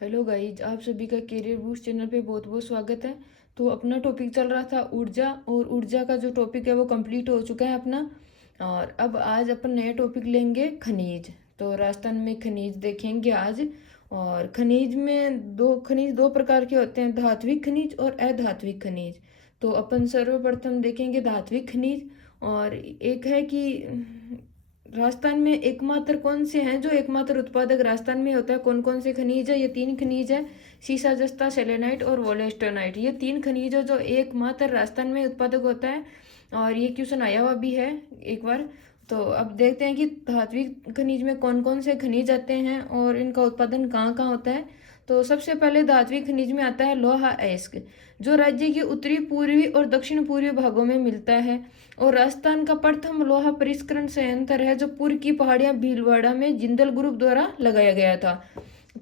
Hello guys, आप सभी का कैरियर बूस्ट चैनल पे बहुत बहुत स्वागत है। तो अपना टॉपिक चल रहा था ऊर्जा, और ऊर्जा का जो टॉपिक है वो कंप्लीट हो चुका है अपना। और अब आज अपन नया टॉपिक लेंगे खनिज। तो राजस्थान में खनिज देखेंगे आज। और खनिज दो प्रकार के होते हैं, धात्विक खनिज और अधात्विक खनिज। तो अपन सर्वप्रथम देखेंगे धात्विक खनिज। और एक है कि राजस्थान में एकमात्र कौन से हैं, जो एकमात्र उत्पादक राजस्थान में होता है, कौन कौन से खनिज है? ये तीन खनिज है, सीसा जस्ता, सेलेनाइट और वोलेस्टोनाइट। ये तीन खनिज है जो एकमात्र राजस्थान में उत्पादक होता है। और ये क्वेश्चन आया हुआ भी है एक बार। तो अब देखते हैं कि धात्विक खनिज में कौन कौन से खनिज आते हैं और इनका उत्पादन कहाँ कहाँ होता है। तो सबसे पहले धात्विक खनिज में आता है लोहा अयस्क, जो राज्य के उत्तरी पूर्वी और दक्षिण पूर्वी भागों में मिलता है। और राजस्थान का प्रथम लोहा परिष्करण संयंत्र है जो पूर्व की पहाड़ियां भीलवाड़ा में जिंदल ग्रुप द्वारा लगाया गया था।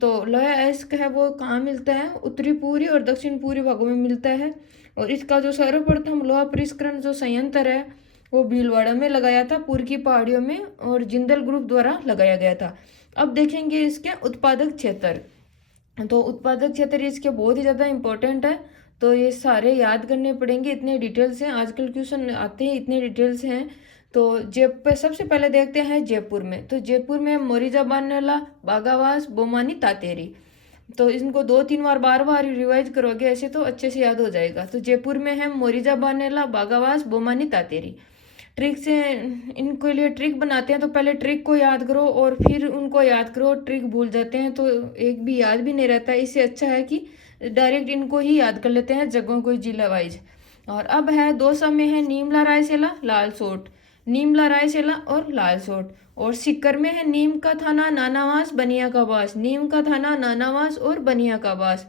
तो लोहा अयस्क है वो कहाँ मिलता है? उत्तरी पूर्वी और दक्षिण पूर्वी भागों में मिलता है। और इसका जो सर्वप्रथम लोहा परिष्करण जो संयंत्र है वो भीलवाड़ा में लगाया था, पूर्व की पहाड़ियों में, और जिंदल ग्रुप द्वारा लगाया गया था। अब देखेंगे इसके उत्पादक क्षेत्र। तो उत्पादक क्षेत्र इसके बहुत ही ज़्यादा इंपॉर्टेंट है। तो ये सारे याद करने पड़ेंगे, इतने डिटेल्स हैं, आजकल क्वेश्चन आते हैं, इतने डिटेल्स हैं। तो जयपुर सबसे पहले देखते हैं जयपुर में। तो जयपुर में मोरीजा बानेला, बागावास, बोमानी, तातेरी। तो इनको दो तीन बार बार रिवाइज करोगे ऐसे तो अच्छे से याद हो जाएगा। तो जयपुर में है मोरीजा बानेला, बागावास, बोमानी, तातेरी। ट्रिक से इनके लिए ट्रिक बनाते हैं, तो पहले ट्रिक को याद करो और फिर उनको याद करो। ट्रिक भूल जाते हैं तो एक भी याद भी नहीं रहता है। इससे अच्छा है कि डायरेक्ट इनको ही याद कर लेते हैं, जगहों को जिला वाइज। और अब है दौसा में है नीमला, रायसेला, लालसोट। नीमला, रायसेला और लालसोट। और सीकर में है नीम का थाना, नानावास, बनिया का बास। नीम का थाना, नानावास और बनिया का बास।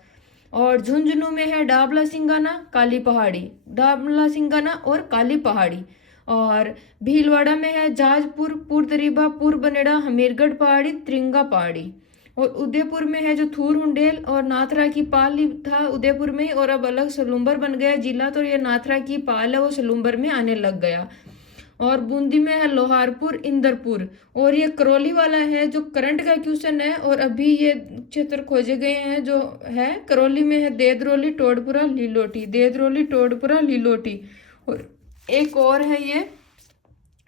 और झुंझुनू में है डाबला सिंगाना, काली पहाड़ी। डाबला सिंगाना और काली पहाड़ी। और भीलवाड़ा में है जहाजपुर, पुरदरीबा, पुरबनेड़ा, हमीरगढ़ पहाड़ी, त्रिंगा पहाड़ी। और उदयपुर में है जो थूर हुंडेल और नाथरा की पाल था उदयपुर में, और अब अलग सलूम्बर बन गया जिला, तो ये नाथरा की पाल है वो सलूम्बर में आने लग गया। और बूंदी में है लोहारपुर, इंदरपुर। और ये करौली वाला है जो करंट का क्वेश्चन है, और अभी ये क्षेत्र खोजे गए हैं जो है करौली में है देदरोली, टोडपुरा, लीलोटी। देदरोली, टोडपुरा, लीलोटी। और एक और है ये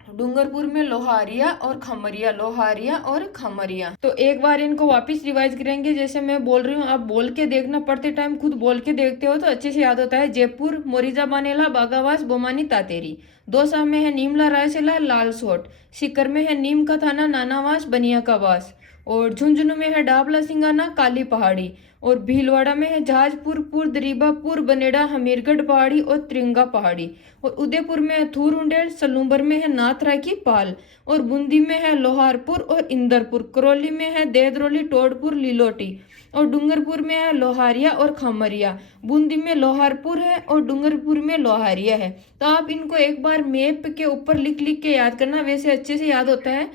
डूंगरपुर में लोहारिया और खमरिया। लोहारिया और खमरिया। तो एक बार इनको वापस रिवाइज करेंगे, जैसे मैं बोल रही हूँ आप बोल के देखना, पढ़ते टाइम खुद बोल के देखते हो तो अच्छे से याद होता है। जयपुर मोरीजा बानेला, बागावास, बोमानी, तातेरी। दौसा में है नीमला, रायसेला, लालसोट। सीकर में है नीम का थाना, नानावास, बनिया का बास। और झुंझुनू में है डाबला सिंगाना, काली पहाड़ी। और भीलवाड़ा में है जहाजपुर, पुरदरीबा, पुरबनेड़ा, हमीरगढ़ पहाड़ी और त्रिंगा पहाड़ी। और उदयपुर में है थूरहुंडेल, सलूम्बर में है नाथरा की पाल। और बूंदी में है लोहारपुर और इंदरपुर। करौली में है देदरोली, टोडपुर, लीलोटी। और डूंगरपुर में है लोहारिया और खमरिया। बूंदी में लोहारपुर है और डूंगरपुर में लोहारिया है। तो आप इनको एक बार मैप के ऊपर लिख लिख के याद करना, वैसे अच्छे से याद होता है।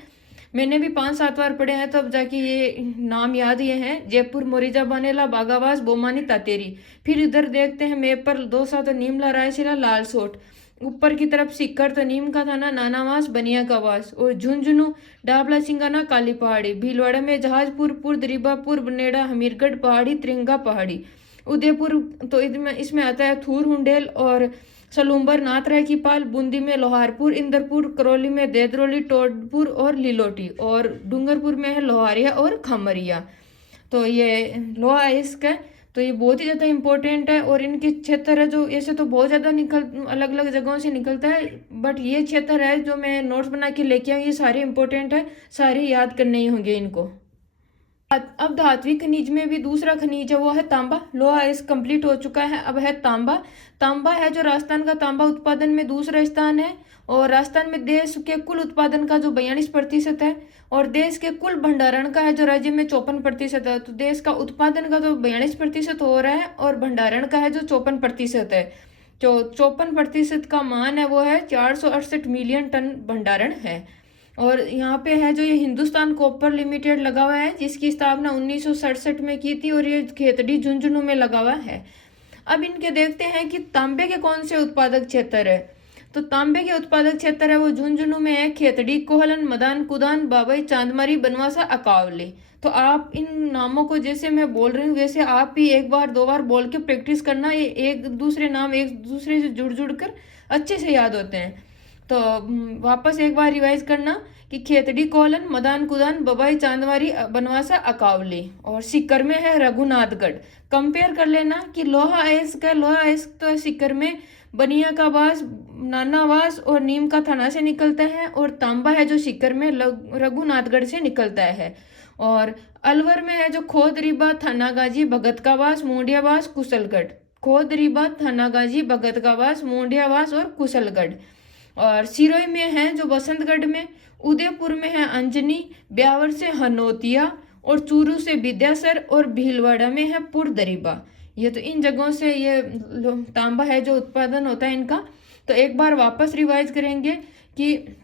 मैंने भी 5-7 बार पढ़े हैं तब जाके ये नाम याद ये हैं। जयपुर मोरीजा बानेला, बागावास, बोमानी, तातेरी। फिर इधर देखते हैं मैप पर, दौसा तो नीमला, रायसेला, लालसोट। ऊपर की तरफ सीकर तो नीम का थाना, नानावास, बनिया का वास। और झुंझुनू डाबला सिंगाना, काली पहाड़ी। भीलवाड़ा में जहाजपुर, पुरदरीबा, पुरबनेड़ा, हमीरगढ़ पहाड़ी, त्रिंगा पहाड़ी। उदयपुर तो इसमें आता है थूर हुंडेल और सलूम्बर, नाथरा की पाल। बूंदी में लोहारपुर, इंदरपुर। करौली में देदरोली, टोडपुर और लीलोटी। और डूंगरपुर में है लोहारिया और खमरिया। तो ये लोहा इसका है। तो ये बहुत ही ज़्यादा इंपॉर्टेंट है। और इनके क्षेत्र है जो ऐसे तो बहुत ज़्यादा अलग अलग जगहों से निकलता है, बट ये क्षेत्र है जो मैं नोट्स बना के लेके आई, ये सारे इंपॉर्टेंट है, सारे याद करने ही होंगे इनको। अब धात्विक खनिज में भी दूसरा खनिज है वो है तांबा। लोहा इस कंप्लीट हो चुका है, अब है तांबा। तांबा है जो राजस्थान का तांबा उत्पादन में दूसरा स्थान है। और राजस्थान में देश के कुल उत्पादन का जो 42% है, और देश के कुल भंडारण का है जो राज्य में 54% है। तो देश का उत्पादन का तो 42% हो रहा है, और भंडारण का है जो 54% है। जो 54% का मान है वो है 468 मिलियन टन भंडारण है। और यहाँ पे है जो ये हिंदुस्तान कॉपर लिमिटेड लगा हुआ है, जिसकी स्थापना 1967 में की थी, और ये खेतड़ी झुंझुनू में लगा हुआ है। अब इनके देखते हैं कि तांबे के कौन से उत्पादक क्षेत्र है। तो तांबे के उत्पादक क्षेत्र है वो झुंझुनू में है, खेतड़ी, कोहलन, मदान, कुदान, बाबई, चांदमारी, बनवासा, अकावली। तो आप इन नामों को जैसे मैं बोल रही हूँ वैसे आप भी एक बार दो बार बोल के प्रैक्टिस करना। ये एक दूसरे नाम एक दूसरे से जुड़ जुड़ कर अच्छे से याद होते हैं। तो वापस एक बार रिवाइज करना कि खेतड़ी, कोहलन, मदान, कुदान, बबाई, चांदमारी, बनवासा, अकावली। और सीकर में है रघुनाथगढ़। कंपेयर कर लेना कि लोहा अयस्क है, लोहा अयस्क तो है सीकर में, बनिया का वास, नानावास और नीम का थाना से निकलता है, और तांबा है जो सीकर में रघुनाथगढ़ से निकलता है। और अलवर में है जो खोदरीबा, थानागाजी, भगतकावास, मुंडियावास, कुशलगढ़। खोदरीबा, थानागाजी, भगतकावास, मुंडियावास और कुशलगढ़। और सिरोही में है जो बसंतगढ़ में, उदयपुर में है अंजनी, ब्यावर से हनोतिया, और चूरू से विद्यासर, और भीलवाड़ा में है पुरदरीबा। ये तो इन जगहों से ये तांबा है जो उत्पादन होता है इनका। तो एक बार वापस रिवाइज करेंगे कि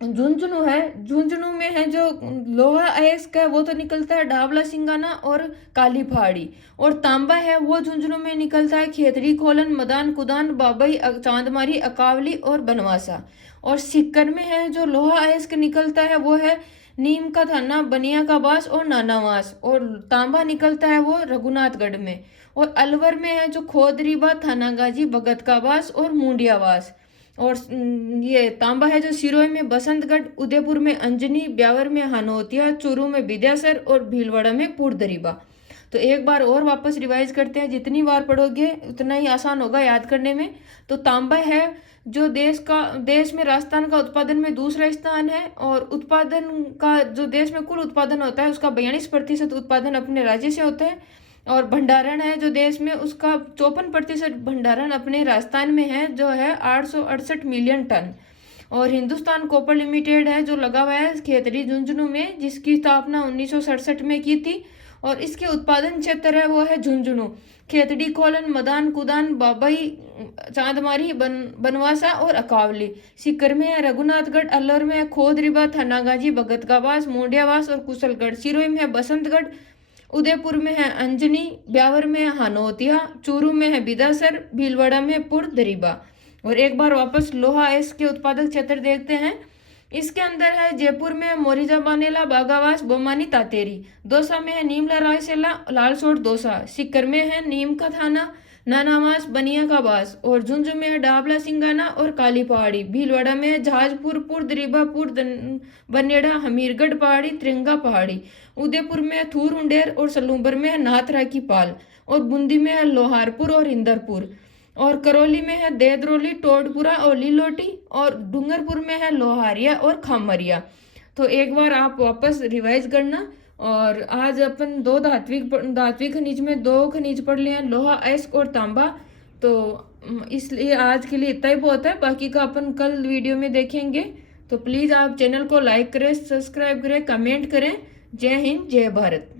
झुंझुनू है, झुंझुनू में है जो लोहा अयस्क है वो तो निकलता है डावला, सिंगाना और काली पहाड़ी। और तांबा है वो झुंझुनू में निकलता है खेतड़ी, कोलन, मदान, कुदान, बाबई, चांदमारी, अकावली और बनवासा। और सीकर में है जो लोहा अयस्क निकलता है वो है नीम का थाना, बनिया का बास और नानावास। और तांबा निकलता है वो रघुनाथगढ़ में। और अलवर में है जो खोदरीबा, थानागाजी, भगत का बास और मुंडियावास। और ये तांबा है जो सिरोही में बसंतगढ़, उदयपुर में अंजनी, ब्यावर में हनोतिया, चूरू में विद्यासर और भीलवाड़ा में पुरदरीबा। तो एक बार और वापस रिवाइज करते हैं। जितनी बार पढ़ोगे उतना ही आसान होगा याद करने में। तो तांबा है जो देश में राजस्थान का उत्पादन में दूसरा स्थान है, और उत्पादन का जो देश में कुल उत्पादन होता है उसका 42% उत्पादन अपने राज्य से होता है। और भंडारण है जो देश में उसका 54% भंडारण अपने राजस्थान में है जो है 868 मिलियन टन। और हिंदुस्तान कॉपर लिमिटेड है जो लगा हुआ है खेतड़ी, झुंझुनू में, जिसकी स्थापना 1967 में की थी। और इसके उत्पादन क्षेत्र है वो है झुंझुनू, खेतड़ी, कोलन, मदान, कुदान, बाबई, चांदमारी, बनवासा और अकावली। सीकर में है रघुनाथगढ़, अलवर में है खोदरीबा, थानागाजी, भगतकावास, मुंडियावास और कुशलगढ़। सिरोही में है बसंतगढ़, उदयपुर में है अंजनी, ब्यावर में है हनोतिया, चूरू में है बिदासर, भीलवाड़ा में पुरदरीबा। और एक बार वापस लोहा अयस्क के उत्पादक क्षेत्र देखते हैं। इसके अंदर है जयपुर में है मोरिजा बानेला, बागावास, बोमानी, तातेरी। दौसा में है नीमला, रायसेला, लालसोट, दौसा। सीकर में है नीम का थाना, नानावास, बनिया का बास। और झुंझुनू में है डाबला, सिंगाना और काली पहाड़ी। भीलवाड़ा में है जहाजपुर, पुरदरीबा, बनेड़ा, हमीरगढ़ पहाड़ी, त्रिंगा पहाड़ी। उदयपुर में है थूर, उंडेर और सलूबर में है नाथरा की पाल। और बूंदी में है लोहारपुर और इंदरपुर। और करौली में है देदरोली, टोडपुरा और लीलोटी। और डूंगरपुर में है लोहारिया और खामरिया। तो एक बार आप वापस रिवाइज करना। और आज अपन धात्विक खनिज में 2 खनिज पढ़ लिए हैं, लोहा अयस्क और तांबा। तो इसलिए आज के लिए इतना ही बहुत है, बाकी का अपन कल वीडियो में देखेंगे। तो प्लीज़ आप चैनल को लाइक करें, सब्सक्राइब करें, कमेंट करें। जय हिंद, जय भारत।